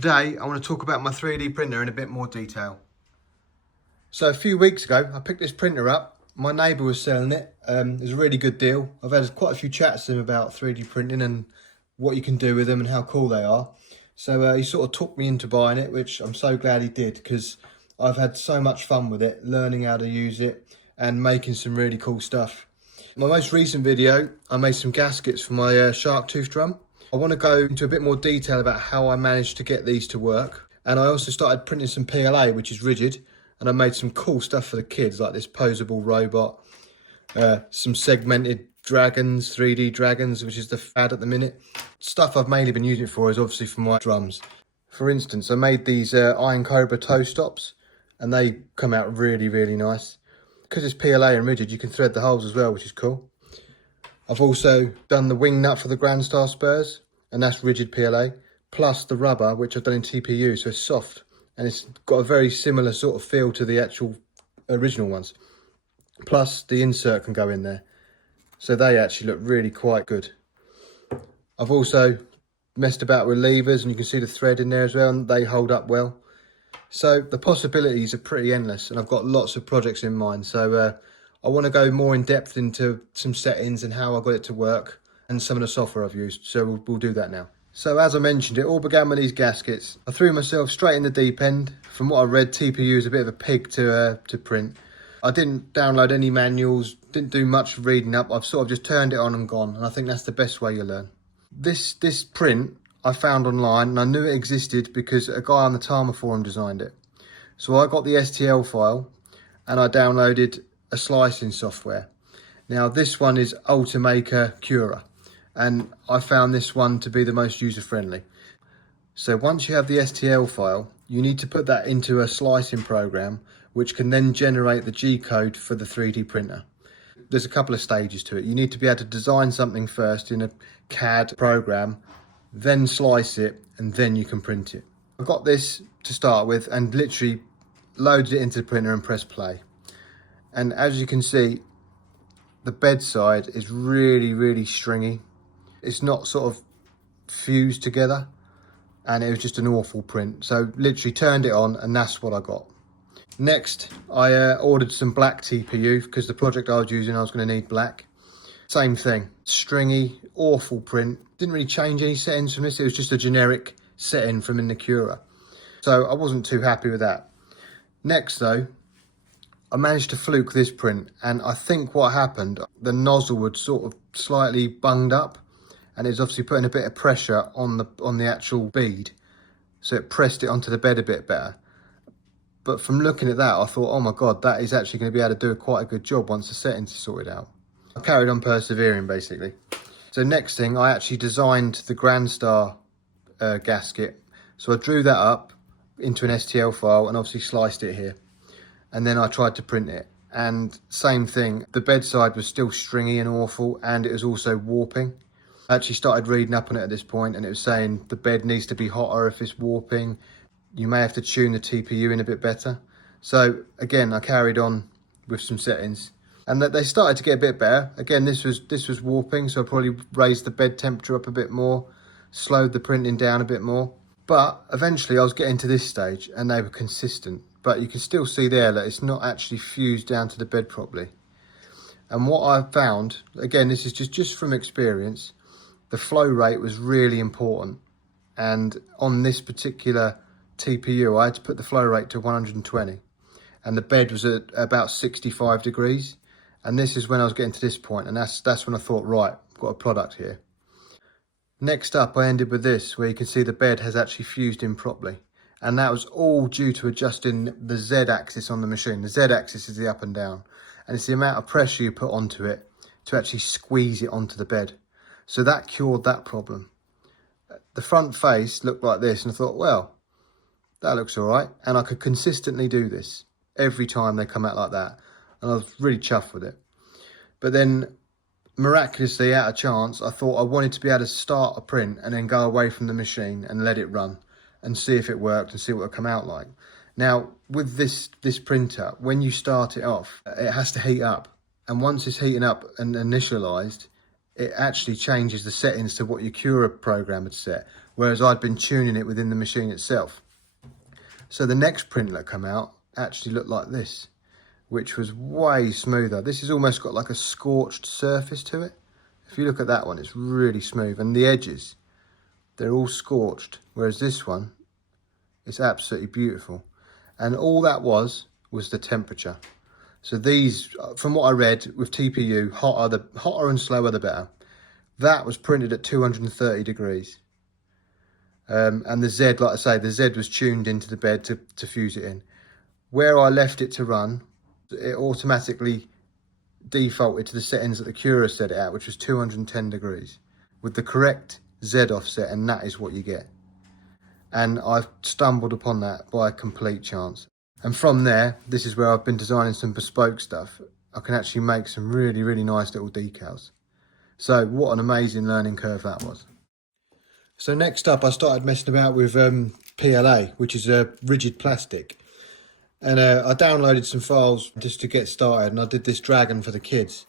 Today I want to talk about my 3D printer in a bit more detail. So a few weeks ago I picked this printer up. My neighbour was selling it. It was a really good deal. I've had quite a few chats with him about 3D printing and what you can do with them and how cool they are. So he sort of talked me into buying it, which I'm so glad he did, because I've had so much fun with it, learning how to use it and making some really cool stuff. My most recent video, I made some gaskets for my shark tooth drum. I want to go into a bit more detail about how I managed to get these to work. And I also started printing some PLA, which is rigid. And I made some cool stuff for the kids, like this posable robot, some segmented dragons, 3D dragons, which is the fad at the minute. Stuff I've mainly been using it for is obviously for my drums. For instance, I made these Iron Cobra toe stops, and they come out really, really nice. Because it's PLA and rigid, you can thread the holes as well, which is cool. I've also done the wing nut for the Grand Star spurs, and that's rigid PLA, plus the rubber, which I've done in TPU, so it's soft. And it's got a very similar sort of feel to the actual original ones. Plus the insert can go in there. So they actually look really quite good. I've also messed about with levers, and you can see the thread in there as well, and they hold up well. So the possibilities are pretty endless, and I've got lots of projects in mind. So I want to go more in depth into some settings and how I got it to work and some of the software I've used. So we'll do that now. So as I mentioned, it all began with these gaskets. I threw myself straight in the deep end. From what I read, TPU is a bit of a pig to print. I didn't download any manuals, didn't do much reading up. I've sort of just turned it on and gone, and I think that's the best way you learn. This print I found online, and I knew it existed because a guy on the Tama forum designed it. So I got the STL file and I downloaded a slicing software. Now this one is Ultimaker Cura, and I found this one to be the most user-friendly. So once you have the STL file, you need to put that into a slicing program, which can then generate the G-code for the 3D printer. There's a couple of stages to it. You need to be able to design something first in a CAD program, then slice it, and then you can print it. I got this to start with and literally loaded it into the printer and pressed play. And as you can see, the bedside is really, really stringy. It's not sort of fused together, and it was just an awful print. So literally turned it on, and that's what I got. Next, I ordered some black TPU because the project I was using, I was going to need black. Same thing, stringy, awful print. Didn't really change any settings from this. It was just a generic setting from in the Cura. So I wasn't too happy with that. Next though, I managed to fluke this print, and I think what happened, the nozzle would sort of slightly bunged up, and it was obviously putting a bit of pressure on the actual bead, so it pressed it onto the bed a bit better. But from looking at that, I thought, oh my god, that is actually going to be able to do quite a good job once the settings are sorted out. I carried on persevering basically. So next thing, I actually designed the Grand Star gasket. So I drew that up into an STL file and obviously sliced it here. And then I tried to print it, and same thing, the bedside was still stringy and awful, and it was also warping. I actually started reading up on it at this point, and it was saying the bed needs to be hotter if it's warping. You may have to tune the TPU in a bit better. So again, I carried on with some settings, and that they started to get a bit better. Again, this was warping, so I probably raised the bed temperature up a bit more, slowed the printing down a bit more. But eventually I was getting to this stage and they were consistent. But you can still see there that it's not actually fused down to the bed properly. And what I found, again, this is just from experience, the flow rate was really important. And on this particular TPU, I had to put the flow rate to 120. And the bed was at about 65 degrees. And this is when I was getting to this point, and that's when I thought, right, I've got a product here. Next up, I ended with this, where you can see the bed has actually fused in properly. And that was all due to adjusting the Z-axis on the machine. The Z-axis is the up and down. And it's the amount of pressure you put onto it to actually squeeze it onto the bed. So that cured that problem. The front face looked like this, and I thought, well, that looks all right. And I could consistently do this every time they come out like that. And I was really chuffed with it. But then, miraculously, out of chance, I thought I wanted to be able to start a print and then go away from the machine and let it run and see if it worked and see what it would come out like. Now, with this printer, when you start it off, it has to heat up. And once it's heating up and initialized, it actually changes the settings to what your Cura program had set, whereas I'd been tuning it within the machine itself. So the next print that came out actually looked like this, which was way smoother. This has almost got like a scorched surface to it. If you look at that one, it's really smooth, and the edges, they're all scorched, whereas this one, it's absolutely beautiful. And all that was the temperature. So these, from what I read with TPU, hotter and slower the better. That was printed at 230 degrees. And the Z, like I say, the Z was tuned into the bed to fuse it in. Where I left it to run, it automatically defaulted to the settings that the Cura set it at, which was 210 degrees, with the correct Z offset, and that is what you get. And I've stumbled upon that by a complete chance. And from there, this is where I've been designing some bespoke stuff. I can actually make some really, really nice little decals. So what an amazing learning curve that was. So next up, I started messing about with PLA, which is a rigid plastic. And I downloaded some files just to get started, and I did this dragon for the kids.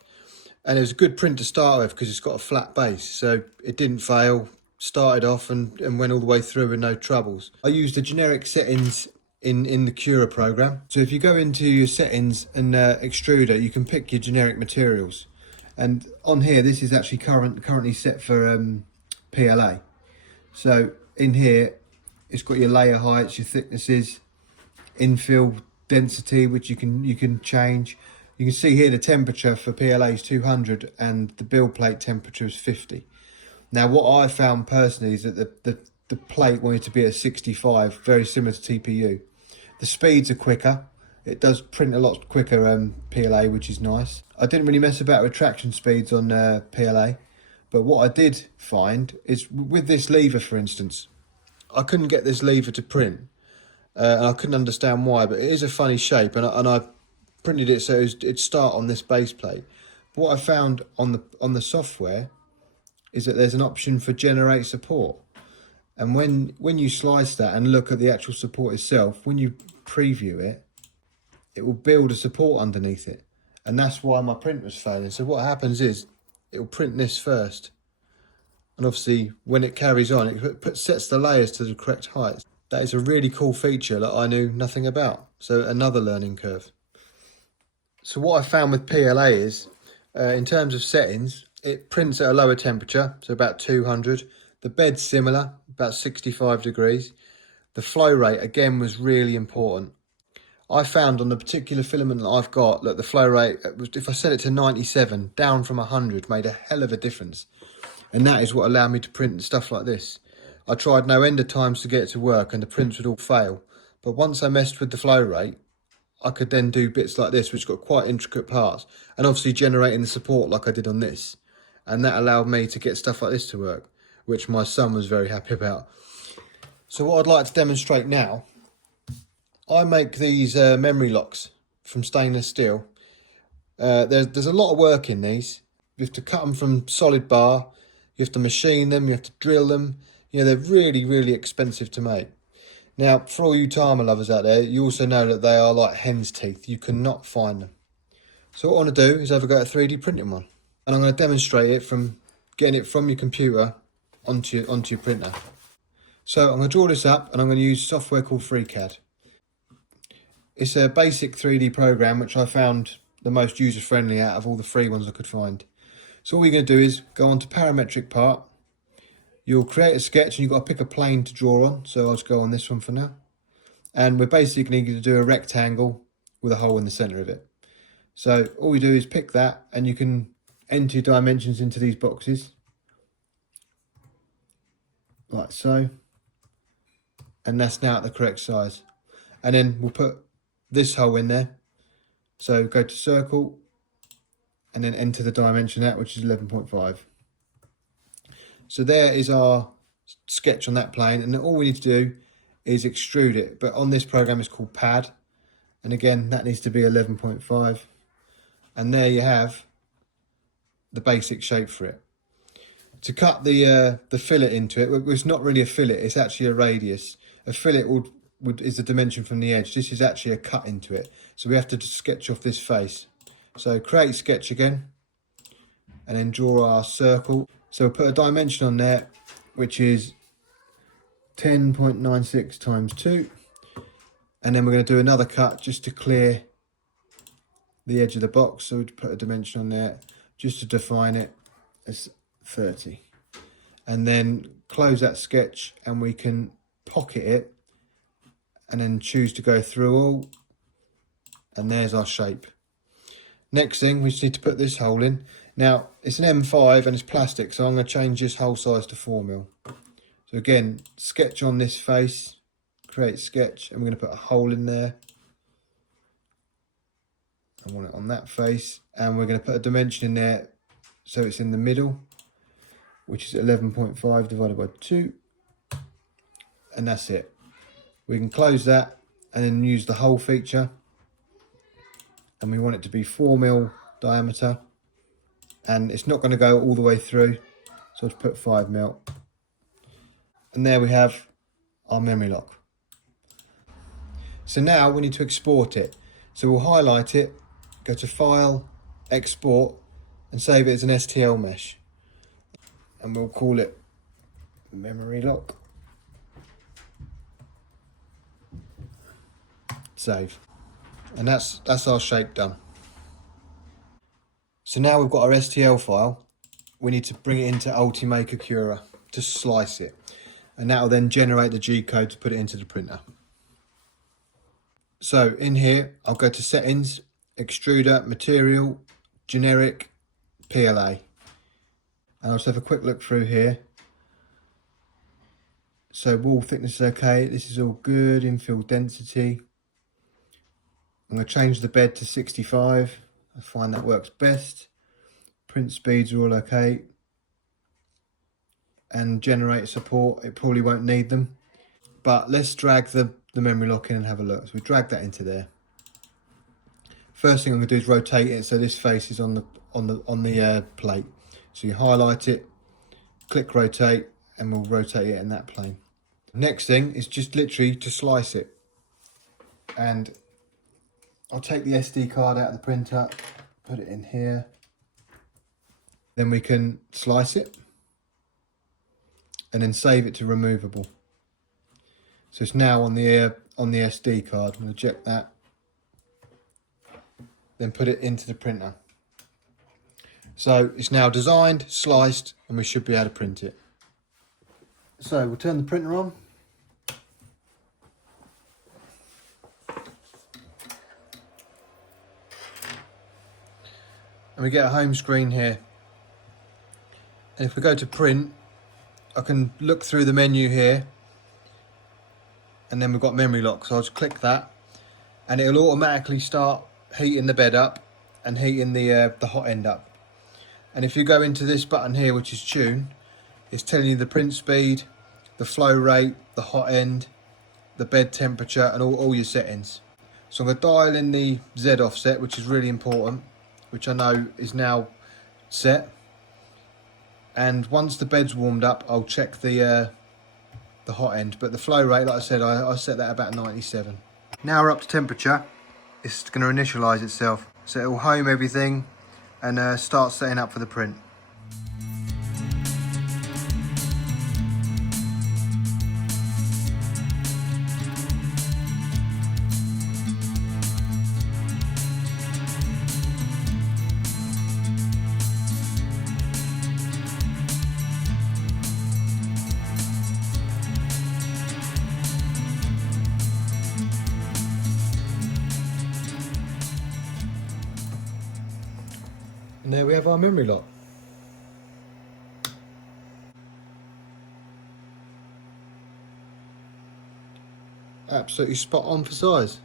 And it was a good print to start with because it's got a flat base, so it didn't fail, started off and went all the way through with no troubles. I used the generic settings in the Cura program. So if you go into your settings and extruder, you can pick your generic materials. And on here, this is actually currently set for PLA. So in here, it's got your layer heights, your thicknesses, infill density, which you can change. You can see here the temperature for PLA is 200 and the build plate temperature is 50. Now what I found personally is that the plate wanted to be at 65, very similar to TPU. The speeds are quicker. It does print a lot quicker PLA, which is nice. I didn't really mess about with traction speeds on PLA, but what I did find is with this lever, for instance, I couldn't get this lever to print. And I couldn't understand why, but it is a funny shape, and I printed it so it'd start on this base plate. But what I found on the software is that there's an option for generate support, and when you slice that and look at the actual support itself, when you preview it, it will build a support underneath it, and that's why my print was failing. So what happens is it will print this first, and obviously when it carries on, it sets the layers to the correct height. That is a really cool feature that I knew nothing about. So another learning curve. So what I found with PLA is, in terms of settings, it prints at a lower temperature, so about 200. The bed's similar, about 65 degrees. The flow rate, again, was really important. I found on the particular filament that I've got that the flow rate, if I set it to 97, down from 100, made a hell of a difference. And that is what allowed me to print stuff like this. I tried no end of times to get it to work and the prints would all fail. But once I messed with the flow rate, I could then do bits like this, which got quite intricate parts. And obviously generating the support like I did on this. And that allowed me to get stuff like this to work, which my son was very happy about. So what I'd like to demonstrate now, I make these memory locks from stainless steel. There's a lot of work in these. You have to cut them from solid bar. You have to machine them. You have to drill them. You know, they're really, really expensive to make. Now, for all you Tama lovers out there, you also know that they are like hen's teeth. You cannot find them. So what I want to do is have a go at 3D printing one. And I'm going to demonstrate it from getting it from your computer onto your printer. So I'm going to draw this up and I'm going to use software called FreeCAD. It's a basic 3D program which I found the most user-friendly out of all the free ones I could find. So all we're going to do is go on to parametric part. You'll create a sketch and you've got to pick a plane to draw on. So I'll just go on this one for now. And we're basically going to do a rectangle with a hole in the center of it. So all we do is pick that and you can enter your dimensions into these boxes. Like so. And that's now at the correct size. And then we'll put this hole in there. So go to circle and then enter the dimension at, which is 11.5. So there is our sketch on that plane, and all we need to do is extrude it. But on this program it's called pad, and again that needs to be 11.5. And there you have the basic shape for it. To cut the fillet into it, it's not really a fillet, it's actually a radius. A fillet is the dimension from the edge. This is actually a cut into it. So we have to sketch off this face. So create sketch again, and then draw our circle. So we'll put a dimension on there, which is 10.96 times 2. And then we're going to do another cut just to clear the edge of the box. So we'd put a dimension on there just to define it as 30. And then close that sketch, and we can pocket it and then choose to go through all. And there's our shape. Next thing, we just need to put this hole in. Now, it's an M5 and it's plastic, so I'm going to change this hole size to 4mm. So again, sketch on this face, create sketch, and we're going to put a hole in there. I want it on that face, and we're going to put a dimension in there so it's in the middle, which is 11.5 divided by 2. And that's it. We can close that and then use the hole feature. And we want it to be 4mm diameter, and it's not going to go all the way through, so I'll put 5mm. And there we have our memory lock. So now we need to export it. So we'll highlight it, go to File, Export, and save it as an STL mesh. And we'll call it memory lock. Save. And that's our shape done. So now we've got our STL file, we need to bring it into Ultimaker Cura to slice it. And that will then generate the G code to put it into the printer. So in here, I'll go to Settings, Extruder, Material, Generic, PLA. And I'll just have a quick look through here. So wall thickness is okay, this is all good, infill density. I'm going to change the bed to 65. I find that works best. Print speeds are all okay. And generate support, it probably won't need them. But let's drag the memory lock in and have a look. So we drag that into there. First thing I'm going to do is rotate it so this face is on the plate. So you highlight it, click rotate, and we'll rotate it in that plane. Next thing is just literally to slice it. And I'll take the SD card out of the printer, put it in here. Then we can slice it and then save it to removable. So it's now on the SD card. I'm going to eject that. Then put it into the printer. So it's now designed, sliced, and we should be able to print it. So we'll turn the printer on. And we get a home screen here. And if we go to print, I can look through the menu here. And then we've got memory lock, so I'll just click that. And it'll automatically start heating the bed up and heating the hot end up. And if you go into this button here, which is tune, it's telling you the print speed, the flow rate, the hot end, the bed temperature, and all your settings. So I'm going to dial in the Z offset, which is really important, which I know is now set. And once the bed's warmed up, I'll check the hot end. But the flow rate, like I said, I set that about 97. Now we're up to temperature. It's going to initialize itself. So it will home everything and start setting up for the print. And there we have our memory lock. Absolutely spot on for size.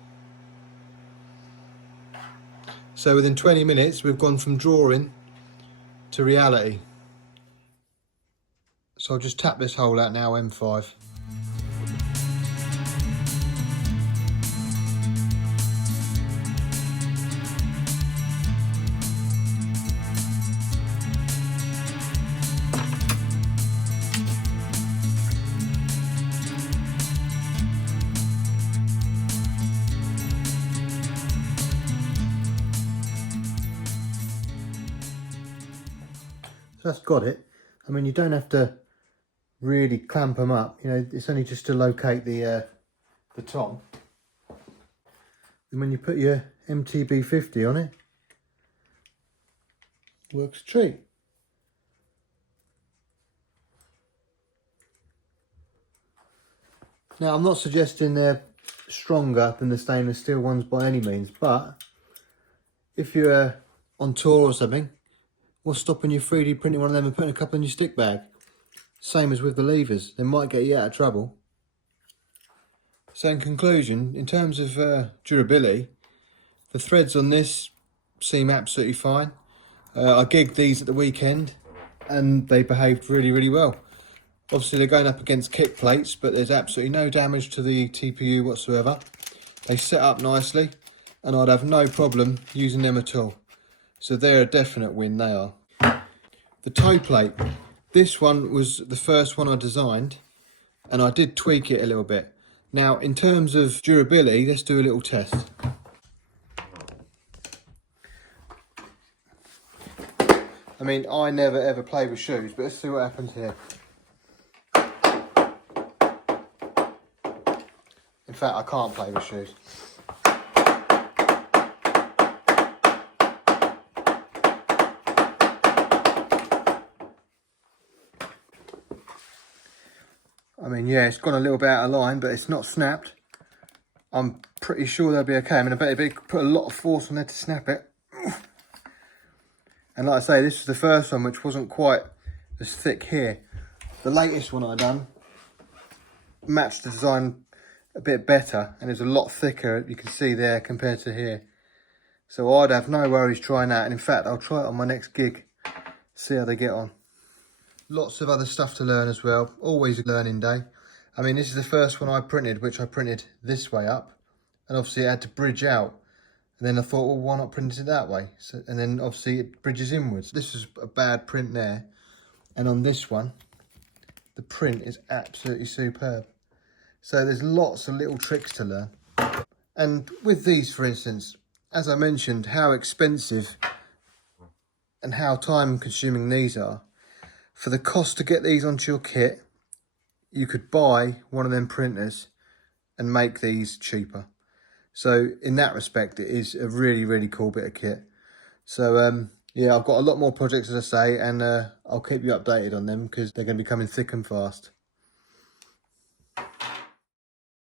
So within 20 minutes we've gone from drawing to reality. So I'll just tap this hole out now, M5. That's got it. I mean, you don't have to really clamp them up. You know, it's only just to locate the tom. And when you put your MTB50 on it, works a treat. Now, I'm not suggesting they're stronger than the stainless steel ones by any means, but if you're on tour or something, what's stopping you 3D printing one of them and putting a couple in your stick bag? Same as with the levers, they might get you out of trouble. So in conclusion, in terms of durability, the threads on this seem absolutely fine. I gigged these at the weekend and they behaved really, really well. Obviously they're going up against kick plates, but there's absolutely no damage to the TPU whatsoever. They set up nicely and I'd have no problem using them at all. So they're a definite win, they are. The toe plate. This one was the first one I designed and I did tweak it a little bit. Now, in terms of durability, let's do a little test. I mean, I never ever play with shoes, but let's see what happens here. In fact, I can't play with shoes. I mean, yeah, it's gone a little bit out of line, but it's not snapped. I'm pretty sure they'll be okay. I mean, I bet they put a lot of force on there to snap it. And like I say, this is the first one which wasn't quite as thick here. The latest one I done matched the design a bit better and it's a lot thicker, you can see there, compared to here. So I'd have no worries trying that, and in fact I'll try it on my next gig, see how they get on. Lots of other stuff to learn as well, always a learning day. I mean, this is the first one I printed, which I printed this way up, and obviously it had to bridge out. And then I thought, well, why not print it that way? So, and then obviously it bridges inwards. This is a bad print there, and on this one, the print is absolutely superb. So there's lots of little tricks to learn. And with these, for instance, as I mentioned, how expensive and how time consuming these are. For the cost to get these onto your kit, you could buy one of them printers and make these cheaper. So in that respect, it is a really, really cool bit of kit. So yeah, I've got a lot more projects, as I say, and I'll keep you updated on them because they're going to be coming thick and fast.